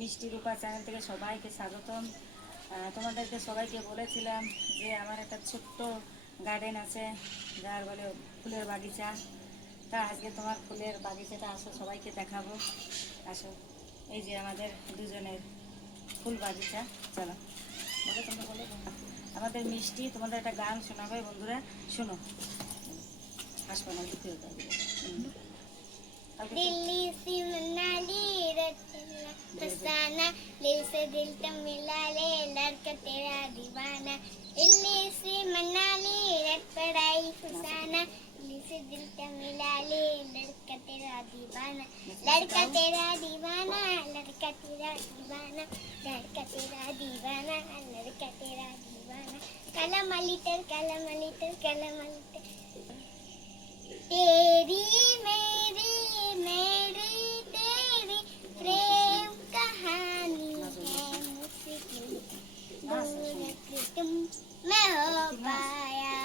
মিষ্টি রূপা চ্যানেল থেকে সবাইকে স্বাগতম। তোমাদেরকে সবাইকে বলেছিলাম যে আমার একটা ছোট্ট গার্ডেন আছে, যার বলে ফুলের বাগিচা। তা আজকে তোমার ফুলের বাগিচাটা আসো, সবাইকে দেখাবো। আসো, এই যে আমাদের দুজনের ফুল বাগিচা। চলো বলো, তোমরা বলো। আমাদের মিষ্টি তোমাদের একটা গান শোনাবে, বন্ধুরা শোনো। হাসপাতাল दिल्ली से मनाली रचना फसाना, दिल से दिल तो मिला ले लड़का तेरा दीवाना। दिल्ली से मनाली रट पड़ाई फसाना, दिल से दिल तो मिला ले लड़का तेरा दीवाना। लड़का तेरा दीवाना, लड़का तेरा दीवाना, लड़का तेरा दीवाना, लड़का तेरा दीवाना। कलम अलीटर कलम अलीटर कलम अलीटर तेरी मेरी मेरी तेरी प्रेम कहानी है मुश्किल दूर तुम मैं हो पाया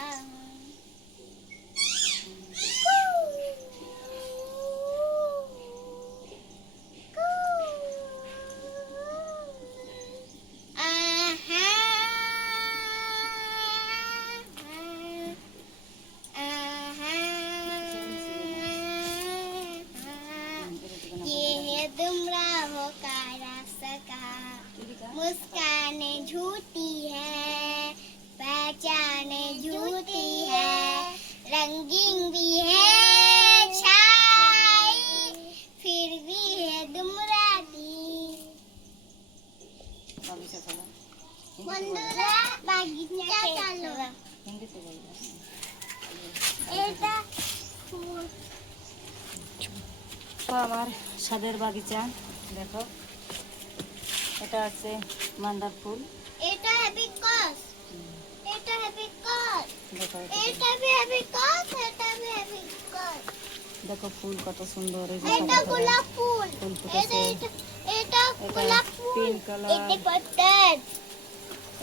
मुस्कान झूठी है, पहचान झूठी है, रंगीन भी है छाई, फिर भी है दुमराती। বন্ধুরা বাগিচা চলো, হিন্দিতে বলবো। এটা ফুল তো আমার ছাদের বাগিচা দেখো, এটা আছে মান্দার ফুল। এটা হ্যাবিস্কাস, এটা হ্যাবিস্কাস, দেখো এটা भी হ্যাবিস্কাস, এটা भी হ্যাবিস্কাস। দেখো ফুল কত সুন্দর। এই যে এটা গোলাপ ফুল, ফুল এটা ফুটেছে। এটা গোলাপ ফুল, পিঙ্ক কালার। এটা পাতার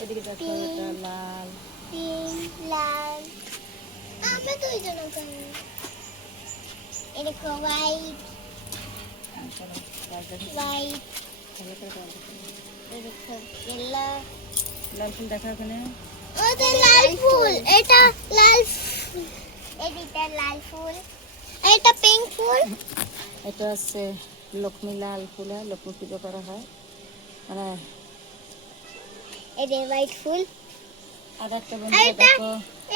এদিকে দেখো, এটা লাল, পিঙ্ক লাল। আমরা দুইজন জানি। এটা হোয়াইট হোয়াইট, দেখো ইয়েলো। লাল ফুল দেখো এখানে। ওটা লাল ফুল, এটা লাল ফুল, এটা লাল ফুল, এটা পিঙ্ক ফুল। এটা আছে লক্ষ্মী লাল ফুল, লক্ষ্মী পুজো করা হয়। মানে এটা হোয়াইট ফুল। আর একটা বন্ধুরা দেখো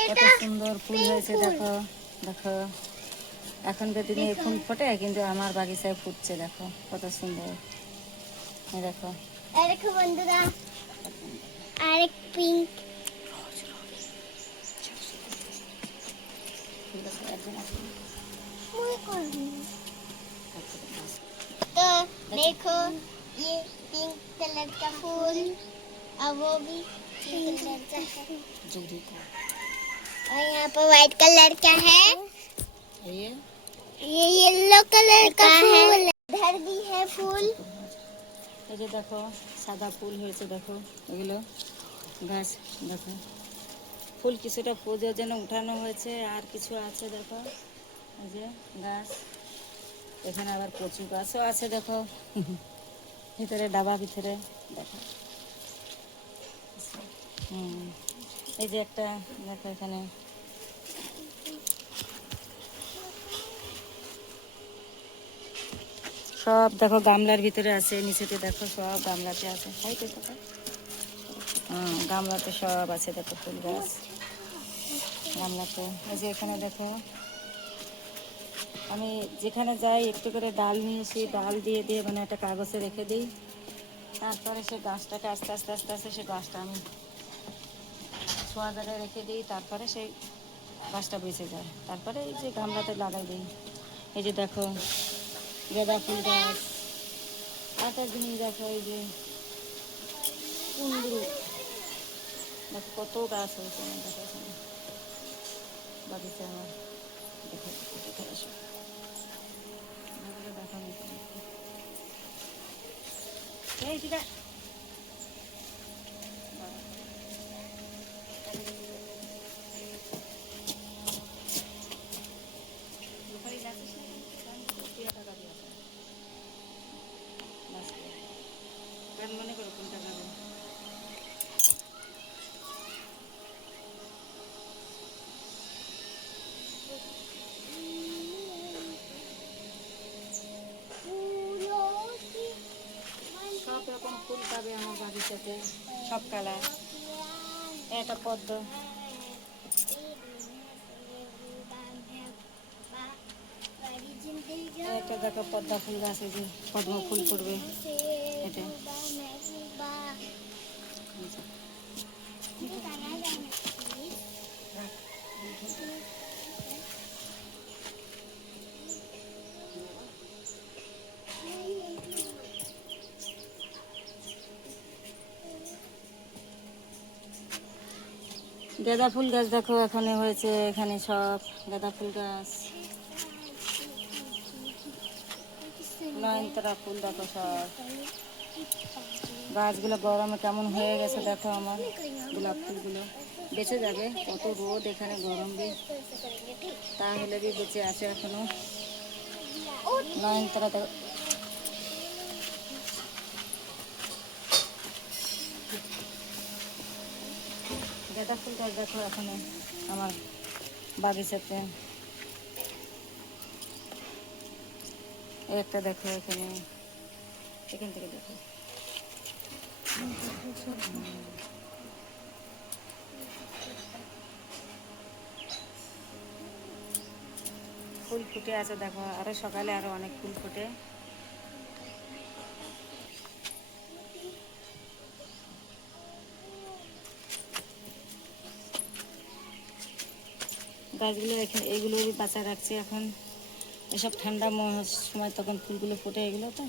কত সুন্দর ফুল হয়েছে। দেখো দেখো, এখনকার দিনে এই ফুল ফোটে, কিন্তু আমার বাগিচায় ফুটছে। দেখো কত সুন্দর। দেখো দেখো বন্ধুরা, আরেক পিঙ্ক। तो देखो ये पिंक कलर का फूल, और वो भी पिंक कलर का है, और यहाँ पर व्हाइट कलर का है, ये येलो कलर का है। इधर भी है फूल। এই যে দেখো সাদা ফুল হয়েছে। দেখো এগুলো গাছ। দেখো ফুল কিছুটা পুজোর জন্য উঠানো হয়েছে, আর কিছু আছে। দেখো এই যে গাছ, এখানে আবার কচু গাছও আছে। দেখো ভিতরে ডাবা ভিতরে দেখো। এই যে একটা দেখো এখানে সব দেখো গামলার ভিতরে আছে, নিচেতে দেখো সব গামলাতে আছে। গামলাতে সব আছে। দেখো ফুল গাছ গামলাতে। এই যে এখানে দেখো, আমি যেখানে যাই একটু করে ডাল নিয়ে এসে ডাল দিয়ে দিয়ে মানে একটা কাগজে রেখে দিই। তারপরে সে গাছটাকে আস্তে আস্তে আস্তে আস্তে সে গাছটা আমি ছোঁয়া জায়গায় রেখে দিই। তারপরে সেই গাছটা বেঁচে যায়। তারপরে এই যে গামলাতে লাগাই দিই। এই যে দেখো গাঁদা ফুল গাছ। একটা জিনিস দেখো, এই যে কুমড়ো। দেখো কত গাছ হয়েছে আমার। দেখো এখানে বাগিচা আমার। দেখো কোথায় আসো, দেখো এই ঠিক আছে। গান মনে করো কোনটা গাবে। সব রকম ফুল পাবে আমার বাগিচাতে, সব কালার। এটা পদ্ম, একটা দেখো পদ্মা ফুল গাছ, এই যে পদ্ম ফুল পড়বে এটা। গাঁদা ফুল গাছ দেখো এখানে হয়েছে, এখানে সব গাঁদা ফুল গাছ। নয়নতারা ফুল দেখো সব। গাছগুলো গরমে কেমন হয়ে গেছে দেখো আমার গোলাপ ফুলগুলো। বেঁচে যাবে, কত রোদ এখানে, গরম বি তাহলে বি বেঁচে আছে এখনো। নয়নতারা দেখো, গাঁদা ফুল গাছ দেখো এখানে আমার বাগিচাতে। একটা দেখো এখানে, এখান থেকে দেখো। ফুল ফুটে আছে দেখো, আরো সকালে আরো অনেক ফুল ফুটে। গাছগুলো এখানে এইগুলোরই বাঁচা রাখছি এখন, এসব ঠান্ডা সময় তখন ফুলগুলো ফুটে, এগুলো তো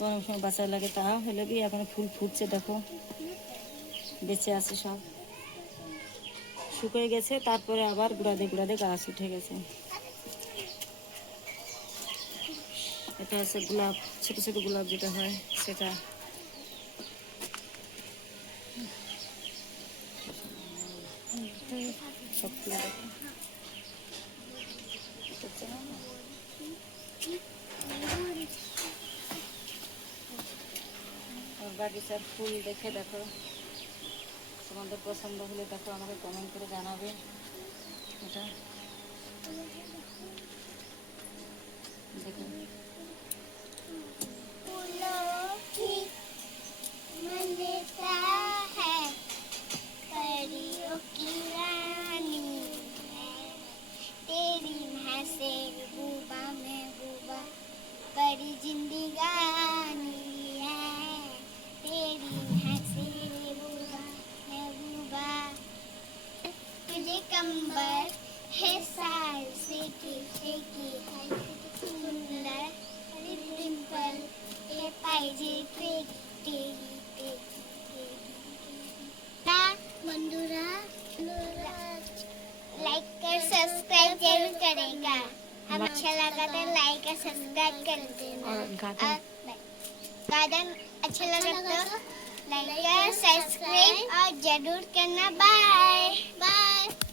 গরম সময় বাঁচা লাগে। তা হলে কি এখন ফুল ফুটছে দেখো, বেঁচে আছে সব। শুকিয়ে গেছে, তারপরে আবার গুড়াদে গুড়াদে গাছ উঠে গেছে। এটা হচ্ছে গোলাপ, ছোট ছোট গোলাপ যেটা হয় সেটা। সব ফুল দেখো। আর বাগিচার ফুল দেখে দেখো, তোমাদের পছন্দ হলে দেখো আমাকে কমেন্ট করে জানাবে। এটা দেখো, फूलों की मनता है, परियों की रानी है, तेरी महबूबा महबूबा बड़ी जिंदगानी है, तेरी महबूबा महबूबा। तुझे कंबर है साल से की सुंदर डिंपल ये पाइजे बंधुरा लाइक कर सब्सक्राइब जरूर करेगा। हम अच्छा लगा तो लाइक और सब्सक्राइब कर देना। और गार्डन अच्छा लगा तो लाइक और सब्सक्राइब और जरूर करना। Bye bye.